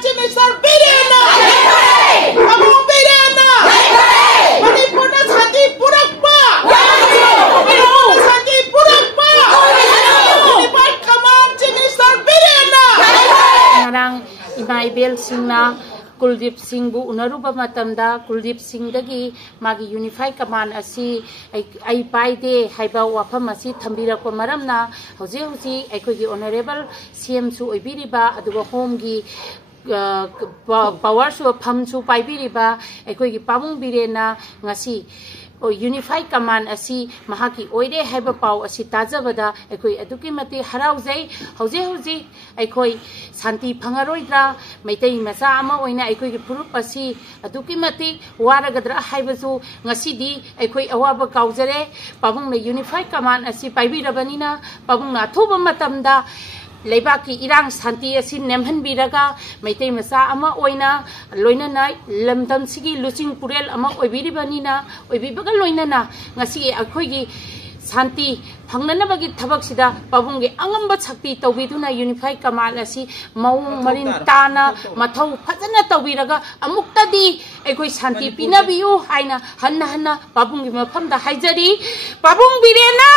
Chief Minister Birena Pabong Birena Manipurda Shanti Purakpa Manipurda Shanti Purakpa Unified Command Chief Minister Birena ngarang Imaibel Singna Kuldip Singh bu unaruba matamda Kuldip Singh dagi magi Unified Command asi ai paide haiba wafam asi thambira ko maramna hoje hoji aikogi honorable CM su oibiriba aduga home gi power su pham su paibiriba aikogi Pabong Birena ngasi Unified Command asi mahaki oide haiba pau asi tajabada aikoi aduki mati haraujai hoje hoji aikoi santi phangaroidra maitai macha ama oina aikoi gi furup asi aduki mati waragadra haibasu ngasidi aikoi awaba kaujare Pabong na Unified Command asi paibirabanina Pabong na thuba matamda Leibaki irang santi asi nemhan biraga maitai macha ama oina loinana lamdam sigi luching purel ama oibiribanina oibibaga loinana ngasi akhoigi santi phangnanabagi thabak sida Pabongge angamba chakti tawbiduna Unified Command asi maung marin tana mathau phajana tawbiraga amuktadi aikoi santi pinabiu haina hanna Pabongge mafamda haijari Pabong Birena